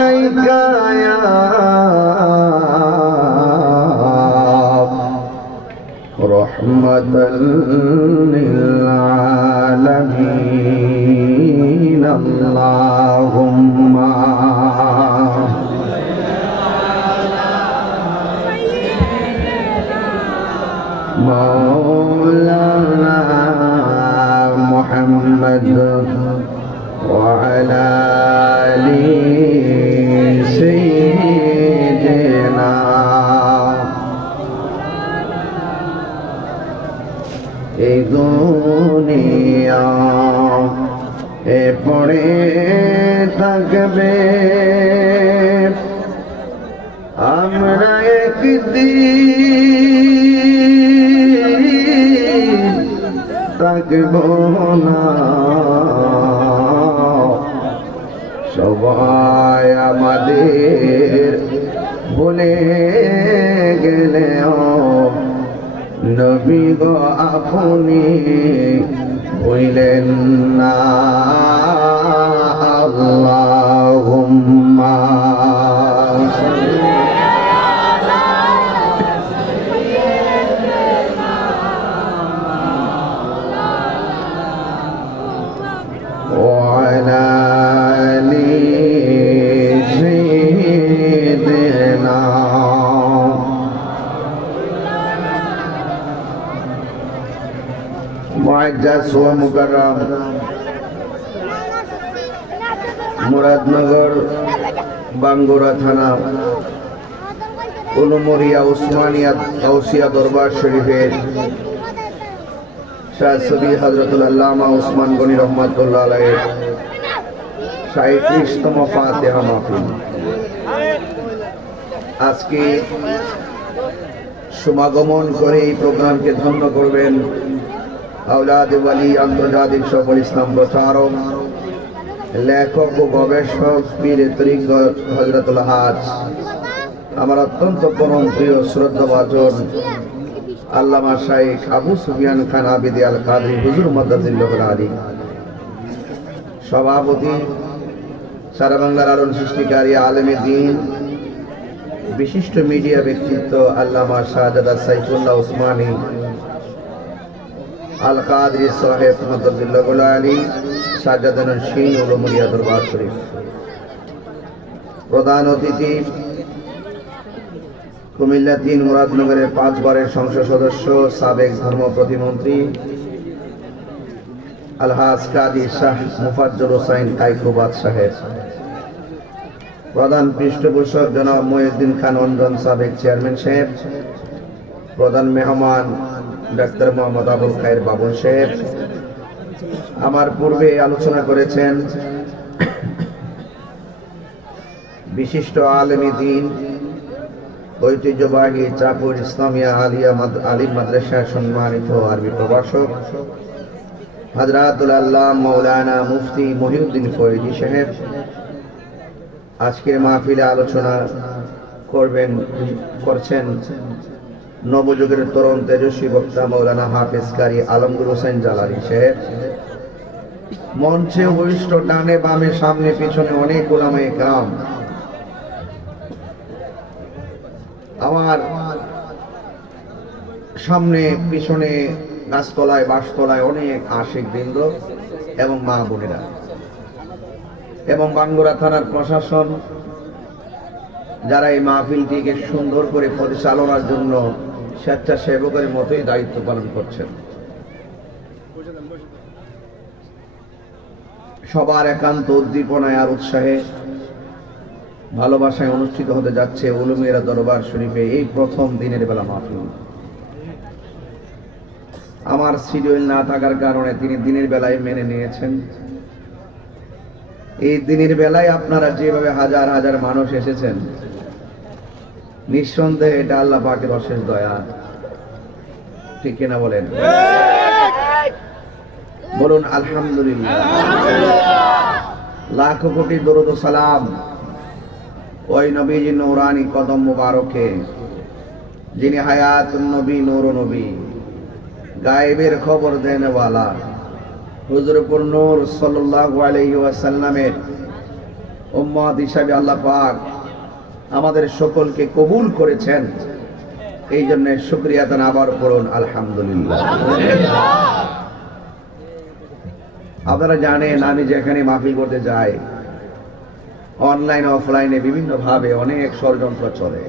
عليك يا رحمة للعالمين. اللهم এই দুনিয়া এ পড়ে থাকবে। আমরা একদিন থাকব না। সবাই আমাদের বলে গেলেও নবী গো আপনি হইলেন না। ও মুকাররম মুরাদনগর, বাঙ্গুরা থানা উলুমরিয়া উসমানিয়া গাউসিয়া দরবার শরীফের শাহ হজরতুল আল্লামা উসমান গনি রহমতুল্লাহ সাঁত্রিশতম ফাতেহা মাহফিল। আজকে সমাগমন করে এই প্রোগ্রামকে ধন্য করবেন আউলাদ ওয়ালি, আন্তর্জাতিক সফল ইসলাম প্রচারক, লেখক ও গবেষক পীর তরিক হজরতুল হাজ। আমার অত্যন্ত পরম প্রিয় শ্রদ্ধাভাজন আল্লামা শাইখ আবু সুফিয়ান খান আবিদি আল কাদরি, হুজুর মদাজিল্লাহ আলী সভাপতি, সারা বাংলার আলোন সৃষ্টিকারী আলমী দিন, বিশিষ্ট মিডিয়া ব্যক্তিত্ব আল্লামা শাহজাদা সাইফুল্লাহ উসমানী। আল কাদরি সাহেব মদাজিল্লাহ আলী শাহজাদান সিং উলুমরিয়া দরবার শরীফ। প্রধান অতিথি, কুমিল্লা তিন মুরাদনগরের পাঁচবারের সংসদ সদস্য, সাবেক ধর্ম প্রতিমন্ত্রী, আলহাজ কাদি শাহ মুফাজ্জল হোসাইন কাইকুবাদ সাহেব প্রধান পৃষ্ঠপোষক জনাব মহিউদ্দিন খান অঞ্জন সাবেক চেয়ারম্যান সাহেব, প্রধান মেহমান ডাক্তার মোহাম্মদ আবুল খায়ের বাবুল সাহেব আমার পূর্বে আলোচনা করেছেন বিশিষ্ট আলমী দিন, ঐতিহ্যবাহী চাপুর ইসলামিয়া আলিয়া আলী মাদ্রাসার সম্মানিত আরবি প্রভাষক হাজরাতুল আল্লাহ মৌলানা মুফতি মহিউদ্দিন ফরিদি সাহেব। আজকের মাহফিলে আলোচনা করবেন করছেন নবযুগের তরুণ তেজস্বী বক্তা মৌলানা হাফেজ কারি আলমগুর হোসেন জালারি সাহেব। মঞ্চে বৈষ্ঠ ডানে বামে সামনে পিছনে অনেক গোলামে গ্রাম আমার সামনে, পিছনে, গাছতলায় বাসতলায় অনেক আশিক বৃন্দ এবং মা বোনেরা। এবং বাঙ্গুরা থানার প্রশাসন, যারা এই মাহফিলটিকে সুন্দর করে পরিচালনার জন্য স্বেচ্ছাসেবকের মতোই দায়িত্ব পালন করছেন। সবার একান্ত উদ্দীপনায় আর উৎসাহে ভালোবাসায় অনুষ্ঠিত হতে যাচ্ছে উলুমিরা দরবার শরীফে এই প্রথম দিনের বেলা মাহফিল। আমার শিডিউল না থাকার কারণে তিনি দিনের বেলায় মেনে নিয়েছেন। এই দিনের বেলায় আপনারা যেভাবে হাজার হাজার মানুষ এসেছেন নিঃসন্দেহে এটা আল্লাহ পাকের অশেষ দয়া। ঠিক কিনা বলেন? বলুন, আলহামদুলিল্লাহ। লাখো কোটি দরুদ সালাম ওই নবীজি নৌরানি কদম মুবারকে, যিনি হায়াত নবী, নূর নবী, গায়েবের খবর দেনওয়ালা হুজুরপুর নূর সাল্লাল্লাহু আলাইহি ওয়াসাল্লামের উম্মত হিসাবে আল্লাহ পাক আমাদের সকলকে কবুল করেছেন। এই জন্য শুক্রিয়া তান আবার করুন আলহামদুলিল্লাহ। আপনারা জানেন, আমি যেখানে মাহফিল করতে যাই, অনলাইন, অফলাইনে বিভিন্ন ভাবে অনেক ষড়যন্ত্র চলে।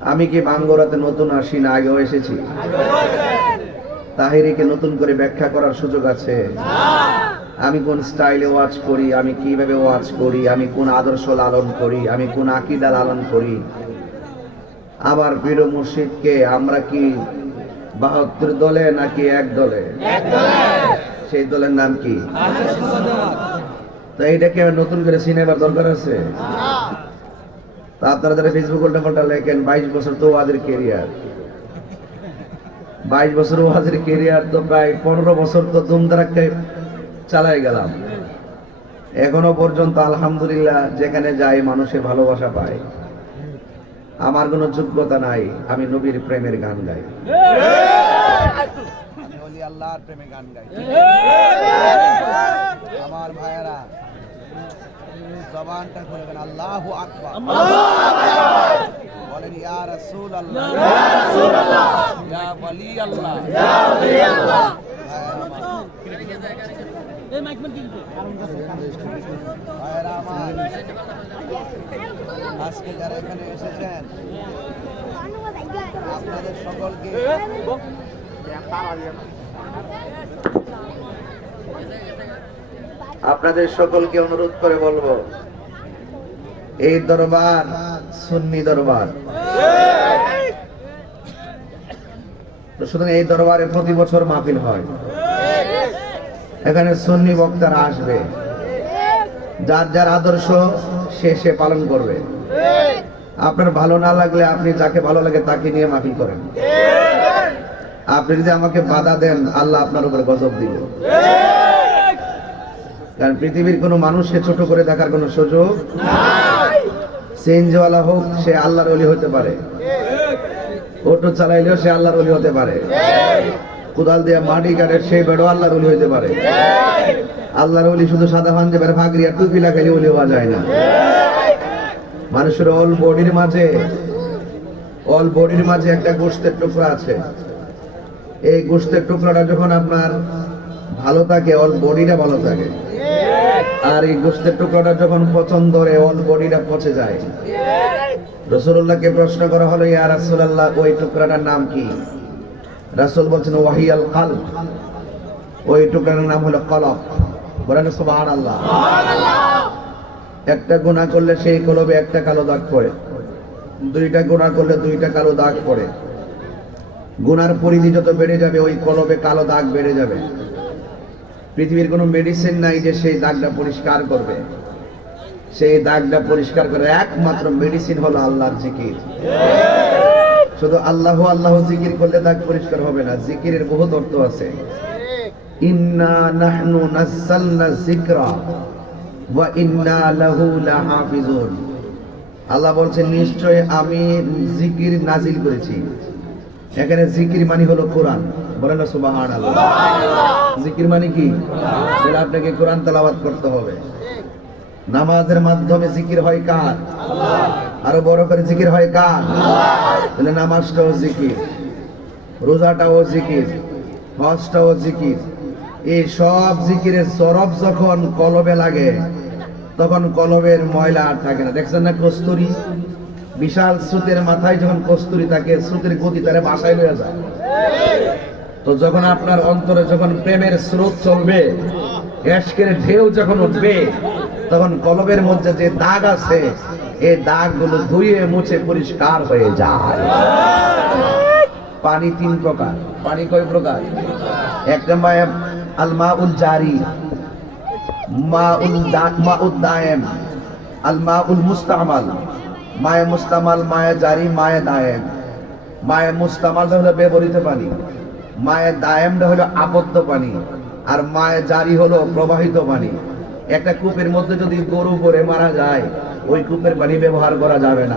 আমি কি বাঙ্গরাতে নতুন আসি না, আগেও এসেছি? তাহিরিকে নতুন করে ব্যাখ্যা করার সুযোগ আছে? আমি কোন স্টাইলে ওয়াচ করি আমি কীভাবে ওয়াচ করি আমি কোন আদর্শ লালন করি আমি কোন আকিদা লালন করি। আবার প্রিয় মুর্শিদকে আমরা কি বাহাত্তর দলে নাকি এক দলে? সেই দলের নাম কি? তো আবার নতুন করে সিনেমার দরকার আছে? তা আপনারা যারা ফেসবুক উল্টা পাল্টা লেখেন বাইশ বছর তো ওয়াজের কেরিয়ার বাইশ বছর ওয়াজের কেরিয়ার তো প্রায় পনেরো বছর তো দুমদারাক্কে চালাই গেলাম। এখনও পর্যন্ত আলহামদুলিল্লাহ যেখানে যাই মানুষের ভালোবাসা পায়। আমার কোনো যোগ্যতা নাই আমি নবীর প্রেমের গান গাই। আল্লাহর প্রেমে গান গাই। আমার ভাইয়েরা জবানটা খুলে গেল আল্লাহু আকবার। বলেন ইয়া রাসূল আল্লাহ ইয়া ওয়ালি আল্লাহ ভাইয়েরা আমার আজকে যারা এখানে এসেছেন আপনাদের সকলকে আপনাদের সকলকে অনুরোধ করে বলব এই দরবার সুন্নি দরবার। সুতরাং এই দরবারে প্রতি বছর মাহফিল হয়। এখানে সুন্নি বক্তারা আসবে। যার যার আদর্শ, সে সে পালন করবে। আপনার ভালো না লাগলে আপনি যাকে ভালো লাগে তাকে নিয়ে মাহফিল করেন। আপনি যদি আমাকে বাধা দেন, আল্লাহ আপনার উপরে গজব দিবে। কারণ পৃথিবীর কোনো মানুষকে ছোট করে দেখার কোনো সুযোগ চেঞ্জওয়ালা হোক, সে আল্লাহর অলি হতে পারে। অটো চালাইলেও সে আল্লাহর অলি হতে পারে। কোদাল দিয়ে মাটি কাটে, সেই বেড়ো আল্লাহর অলি হতে পারে। আল্লাহর অলি শুধু সাদা পাঞ্জাবের ফাগরি আর টুপি লাগাইলে অলি হওয়া যায় না। মানুষের অল বডির মাঝে অল বডির মাঝে একটা গোষ্ঠের টুকরা আছে। এই গোষ্ঠের টুকরাটা যখন আপনার ভালো থাকে অল বডিটা ভালো থাকে। আর এই গোষ্ঠের টুকরাটা যখন পছন্দ ধরে অল বডিটা পচে যায়। রসুল্লাহকে প্রশ্ন করা হলো, ইয়া রাসূলুল্লাহ, ওই টুকরাটার নাম কি? রাসূল বলছেন ওয়াহিয়াল কালব। ওই টুকরাটার নাম হলো কলব। বলেন আল্লাহ একটা গুনাহ করলে সেই কলবে একটা কালো দাগ পড়ে। দুইটা গুনাহ করলে দুইটা কালো দাগ পড়ে। গুনার পরিধি যত বেড়ে যাবে ওই কলবে কালো দাগ বেড়ে যাবে। পৃথিবীর কোনো মেডিসিন নাই যে সেই দাগটা পরিষ্কার করবে। সেই দাগটা পরিষ্কার করে একমাত্র মেডিসিন হলো আল্লাহর জিকির। শুধু আল্লাহ আল্লাহ জিকির করলে দাগ পরিষ্কার হবে না, জিকিরের বহুত অর্থ আছে। আল্লাহ বলছেন, নিশ্চয় আমি জিকির নাজিল করেছি। এখানে জিকির মানে হলো কোরআন। বলেন সুবহানাল্লাহ। জিকির মানে কি? আপনাকে কোরআন তেলাওয়াত করতে হবে। নামাজের মাধ্যমে জিকির হয় কার? আরও বড় করে জিকির হয় কার? তাহলে নামাজটাও জিকির, রোজাটাও জিকির, হজটাও জিকির। এই সব জিকিরের সরব যখন কলবে লাগে, তখন কলবের ময়লা আর থাকে না। দেখছেন না কস্তুরি? বিশাল স্রোতের মাথায় যখন কস্তুরি থাকে, স্রোতের গতি তারা বাসায় লয়ে যায়। তো যখন আপনার অন্তরে যখন প্রেমের স্রোত চলবে এশকের ঢেউ যখন উঠবে তখন কলবের মধ্যে যে দাগ আছে এই দাগগুলো ধুয়ে মুছে পরিষ্কার হয়ে যায়। পানি তিন প্রকার। পানি কয় প্রকার? এক নম্বর আল মা উল জারি মা উল মা উদ দায়েম আল মা উল মুস্তামাল। মায়ে মুস্তামাল, মায়ে জারি, মায়ে দায়েম। মায়ে মুস্তামাল হলো ব্যবহৃত পানি, মায়ে দায়েমটা হলো আবদ্ধ পানি, আর মায়ে জারি হলো প্রবাহিত পানি। একটা কূপের মধ্যে যদি গরু পরে মারা যায়, ওই কূপের পানি ব্যবহার করা যাবে না।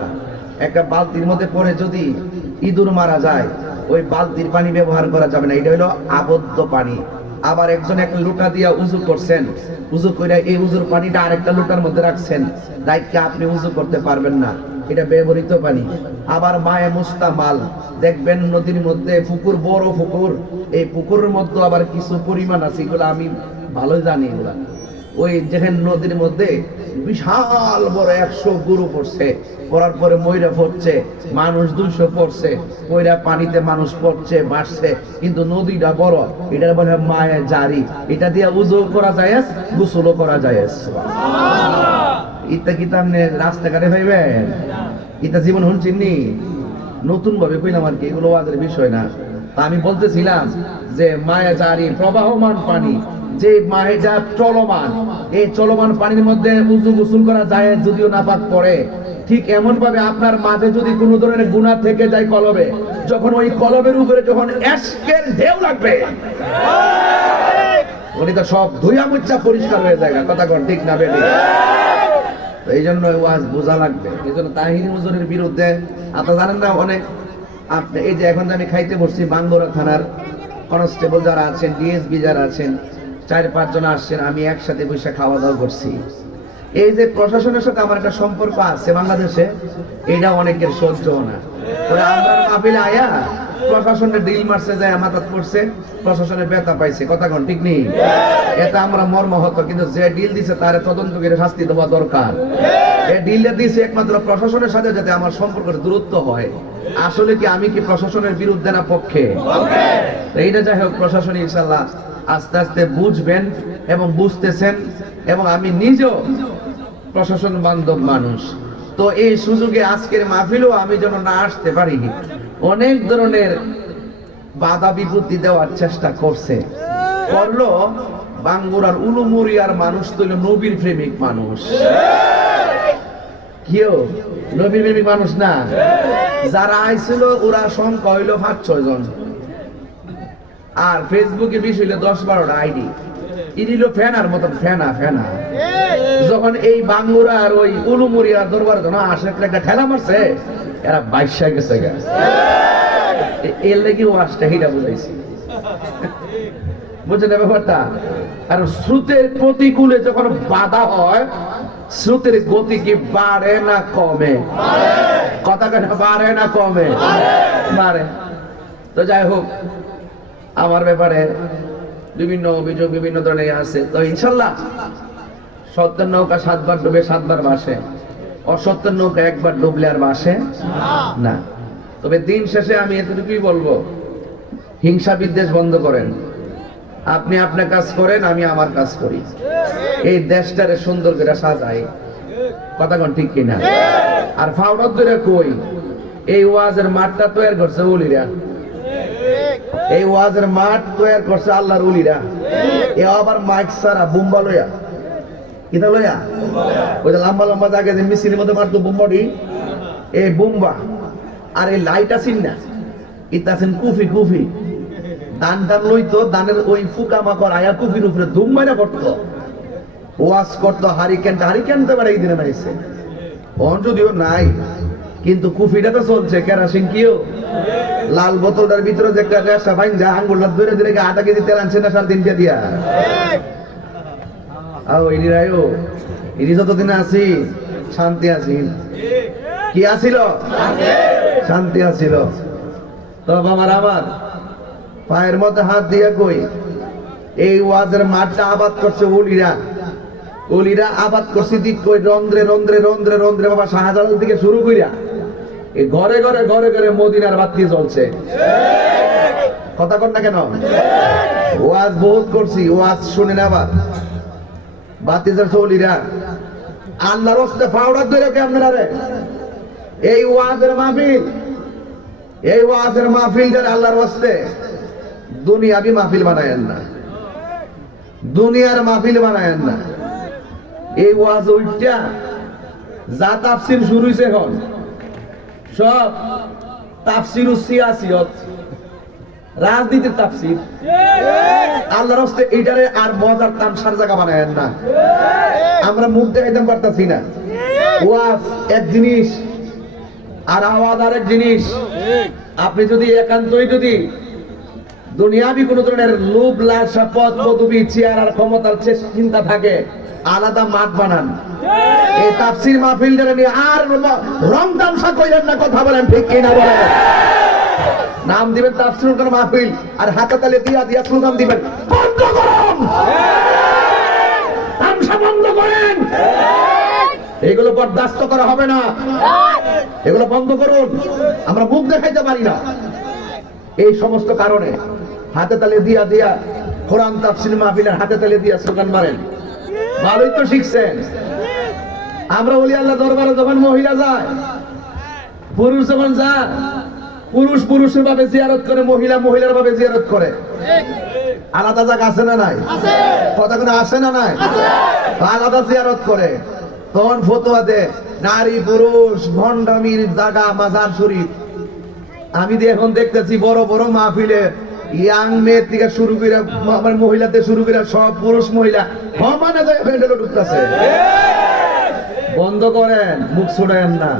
একটা বালতির মধ্যে পরে যদি ইঁদুর মারা যায়, ওই বালতির পানি ব্যবহার করা যাবে না। এটা হলো আবদ্ধ পানি। আবার একজন একটা লোটা দিয়া উজু করছেন। উজু করে এই উজুর পানিটা আরেকটা লোটার মধ্যে রাখছেন। দায়িত্বে আপনি উজু করতে পারবেন না। এটা ব্যবহৃত পানি। আবার মায়ে মুস্তামাল। দেখবেন নদীর মধ্যে পুকুর, বড় পুকুর। এই পুকুরের মধ্যে আবার কিছু পরিমাণ আছে, এগুলো আমি ভালো জানি এগুলা। ওই যেখানে নদীর মধ্যে বিশাল বড় একশো গরু পড়ছে। পড়ার পরে ময়রা পড়ছে মানুষ দুইশো পড়ছে। ময়রা পানিতে মানুষ পড়ছে বাড়ছে। কিন্তু নদীটা বড় এটা বলে মায়ের জারি। এটা দিয়ে উজু করা যায় গোসলও করা যায় ইত্যা কি তামনে রাস্তাঘাটে ভাইবেন? ইত্যা জীবন শুনছেন নি? নতুন ভাবে কইলাম আর কি এগুলো ওয়াজের বিষয় না। তা আমি বলতেছিলাম যে মায়া জারি প্রবাহমান পানি। যে মায়েটা চলমান। এই চলমান পানির মধ্যে উজু গোসল করা যায়, যদিও নাপাক পড়ে ঠিক এমন ভাবে আপনার মাঝে যদি কোনো ধরনের গুণা থেকে যায় কলবে, যখন ওই কলবের উপরে যখন এসকের ঢেউ লাগবে, উনি তো সব ধুইয়া মুচ্ছা পরিষ্কার হয়ে যায় কথা কন ঠিক না তো এই জন্য ওয়াজ বোঝা লাগবে। এই জন্য তাহিনী হুজুরের বিরুদ্ধে, আপনারা জানেন না অনেক, আপনি, এই যে এখন যে আমি খাইতে বসছি বাঙ্গোরা থানার কনস্টেবল যারা আছেন, ডিএসবি যারা আছেন চার পাঁচজন আসছেন আমি একসাথে বসে খাওয়া দাওয়া করছি। এই যে প্রশাসনের সাথে আমার একটা সম্পর্ক আছে বাংলাদেশে এটা অনেকের সহ্য না। আয়া প্রশাসনের ডিল মারছে যায় মাথাত পড়ছে পাইছে। কথা কোন ঠিক নেই? এটা আমরা মর্ম হতো কিন্তু যে ডিল দিছে তার তদন্ত করে শাস্তি দেওয়া দরকার। এই ডিলটা দিছে একমাত্র প্রশাসনের সাথে যাতে আমার সম্পর্কের দূরত্ব হয়। আসলে কি আমি কি প্রশাসনের বিরুদ্ধে না পক্ষে? এইটা যাই হোক প্রশাসন ইনশাল্লাহ আস্তে আস্তে বুঝবেন এবং বুঝতেছেন এবং আমি নিজেও প্রশাসন বান্ধব মানুষ। তো এই সুযোগে আজকের মাহফিলও আমি যেন না আসতে পারিনি অনেক ধরনের বাধা বিপত্তি দেওয়ার চেষ্টা করছে। করল বাঙ্গুরার উলুমুরিয়ার মানুষ তো নবীর প্রেমিক মানুষ। কেউ নবীর প্রেমিক মানুষ না। যারা আইছিল ওরা সংখ্যা হইল পাঁচ, ছয় জন। আর ফেসবুকে বেশি হইল দশ বারোটা আইডি ফ্যানার মতন ফ্যানা ফ্যানা যখন এই বাঙ্গুরা আর ওই উলুমুরিয়া দরবার যখন আসে একটা ঠেলা মারছে। এরা বাইশা গেছে এর লেগে ওয়াজটা হিটা বুঝাইছি। বুঝছেন ব্যাপারটা? আর স্রোতের প্রতিকূলে যখন বাধা হয় স্রোতের গতি কি বাড়ে না কমে? কথা কেন বাড়ে না কমে? বাড়ে। তো যাই হোক আমার ব্যাপারে বিভিন্ন অভিযোগ বিভিন্ন ধরনের আছে। তো ইনশাল্লাহ সত্যের নৌকা সাতবার ডুবে সাতবার বাসে অসত্যের নৌকা একবার ডুবলে আর বাসে না। তবে দিন শেষে আমি এতটুকুই বলব, হিংসা বিদ্বেষ বন্ধ করেন। আপনি আপনার কাজ করেন, আমি আমার কাজ করি। এই দেশটারে সুন্দর করে সাজাই। কথা কোন ঠিক কিনা? আর ফাউডার ধরে কই, এই ওয়াজের মাঠটা তৈরি করছে উলিরা। এই ওয়াজের মাঠ তৈরি করছে আল্লাহর উলিরা এ আবার মাইক সারা বুম্বা লইয়া। কিতা লইয়া? ওই যে লম্বা লম্বা জায়গায় যে মিছিলের মধ্যে মারতো বুম্বাটি এই বুম্বা। আর এই লাইট আছেন না? ইতা আছেন কুফি কুফি। দান দান লইতো, দানের ওই ফুকা মাকড় আয়া কুফির উপরে ধুম মারা পড়তো। ওয়াজ করতো, হারিকেন হারিকেন তো এই দিনে নাইছে অন যদিও নাই, কিন্তু কুফিটা তো চলছে। কেরাসিন কিও? লাল বোতলটার ভিতরে যে একটা রেসা ভাই যা আঙ্গুলটা ধরে ধরে আধা কেজি তেল আনছে না সাড়ে তিনটা দিয়া? আও, ইনি রায়ও ইনি যতদিন আছি, শান্তি আছি। কি আছিল? শান্তি আছিল। তো বাবার আবার পায়ের মধ্যে হাত দিয়ে কই, এই ওয়াজের মাঠটা আবাদ করছে উলিরা উলিরা আবাদ করছে দিক কই, রন্ধ্রে রন্ধ্রে রন্ধ্রে রন্ধ্রে বাবা শাহজালাল থেকে শুরু কইরা। ঘরে ঘরে ঘরে ঘরে মদিনার বাতি জ্বলছে। কথা কর না কেন? ওয়াজ বহুত করছি, ওয়াজ শুনেন আবার। বাতি জ্বলছে উলিরা আল্লাহর হস্তে ধরে রে এই ওয়াজের মাহফিল, এই ওয়াজের মাহফিল যারা আল্লাহর হস্তে মাহফিল বানায়েন না। দুনিয়ার মাহফিল বানায়েন না। এই ওয়াজ উল্টা যা তাফসির শুরু হয়েছে এখন। সব তাফসির সিয়াসিয়ত। রাজনীতির তাফসির। আল্লাহর হস্তে এইটারে আর মজার তামসার জায়গা বানায় না। আমরা মুখ দেখাইতে পারতাছি না। ওয়াজ এক জিনিস আর আওয়াজ আরেক জিনিস। আপনি যদি একান্তই যদি দুনিয়াবি কোন ধরনের লোভ, লালসা পদ পদবি চেয়ার আর ক্ষমতার চিন্তা থাকে আলাদা মাঠ বানান। এই তাফসির নিয়ে আর রং তামসা কইলেন না, কথা বলেন ঠিক কিনা বলেন। নাম দিবেন তাফসির কোন মাহফিল, আর হাতে তালে দিয়া দিয়া স্লোগান দিবেন, বন্ধ করুন। তামসা বন্ধ করেন। এগুলো বরদাস্ত করা হবে না। এগুলো বন্ধ করুন। আমরা মুখ দেখাইতে পারি না। এই সমস্ত কারণে হাতে তালে দিয়া দিয়া কোরআন তাফসির মাহফিলের হাতে তালে দিয়া স্লোগান মারেন। ভালোই তো শিখছেন। আমরা বলি আল্লাহ দরবারে যখন মহিলা যায় পুরুষ যখন যায় পুরুষ পুরুষের ভাবে জিয়ারত করে মহিলা মহিলার ভাবে জিয়ারত করে। আলাদা জায়গা আছে না নাই? কথা কোনো আছে না নাই? আলাদা জিয়ারত করে। তখন ফতোয়া দে নারী পুরুষ ভণ্ডামির জায়গা মাজার শরীফ। আমি এখন দেখতেছি বড় বড় মাহফিলে ইয়াং মেয়ের থেকে শুরু করে আমার মহিলাতে শুরু করে সব পুরুষ মহিলা সমানে যায় প্যান্ডেলে ঢুকতেছে। বন্ধ করেন, মুখ ছড়ায়েন না।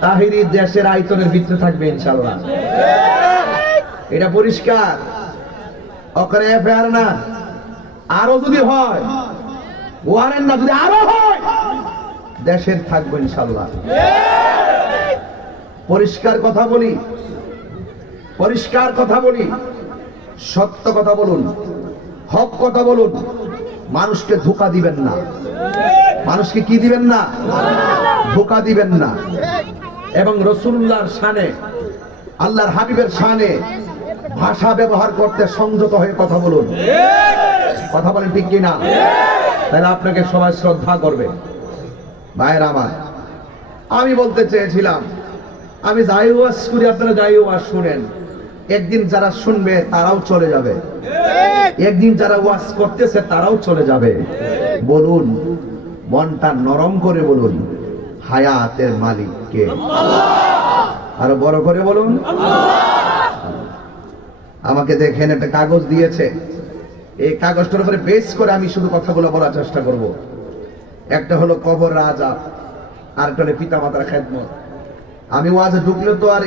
তাহিরি দেশের আয়তনের ভিতরে থাকবে ইনশাল্লাহ। এটা পরিষ্কার। ওখানে এফআইআর না। আরও যদি হয়, ওয়ারেন না যদি আরও হয়, দেশের থাকবে ইনশাল্লাহ। পরিষ্কার কথা বলি পরিষ্কার কথা বলি, সত্য কথা বলুন, হক কথা বলুন, মানুষকে ধোকা দিবেন না। মানুষকে কি দিবেন না? ধোকা দিবেন না। এবং রসুল্লাহর শানে, আল্লাহর হাবিবের শানে ভাষা ব্যবহার করতে সংযত হয়ে কথা বলুন। কথা বলেন ঠিক কিনা? তাহলে আপনাকে সবাই শ্রদ্ধা করবে। ভাইয়ের আমার, আমি বলতে চেয়েছিলাম, আমি যাই ওয়াজ করি, আপনারা যাই ওয়াজ শুনেন একদিন যারা শুনবে, তারাও চলে যাবে। একদিন যারা ওয়াজ করতেছে, তারাও চলে যাবে। বলুন, মনটা নরম করে বলুন, হায়াতের মালিক কে আরও বড় করে বলুন। আমাকে দেখেন, একটা কাগজ দিয়েছে। এই কাগজটার উপরে বেস করে আমি শুধু কথাগুলো বলার চেষ্টা করব। একটা হলো কবর রাজা আর একটা হলো পিতা মাতার খেদমত। আমি ওয়াজে ঢুকলে তো আর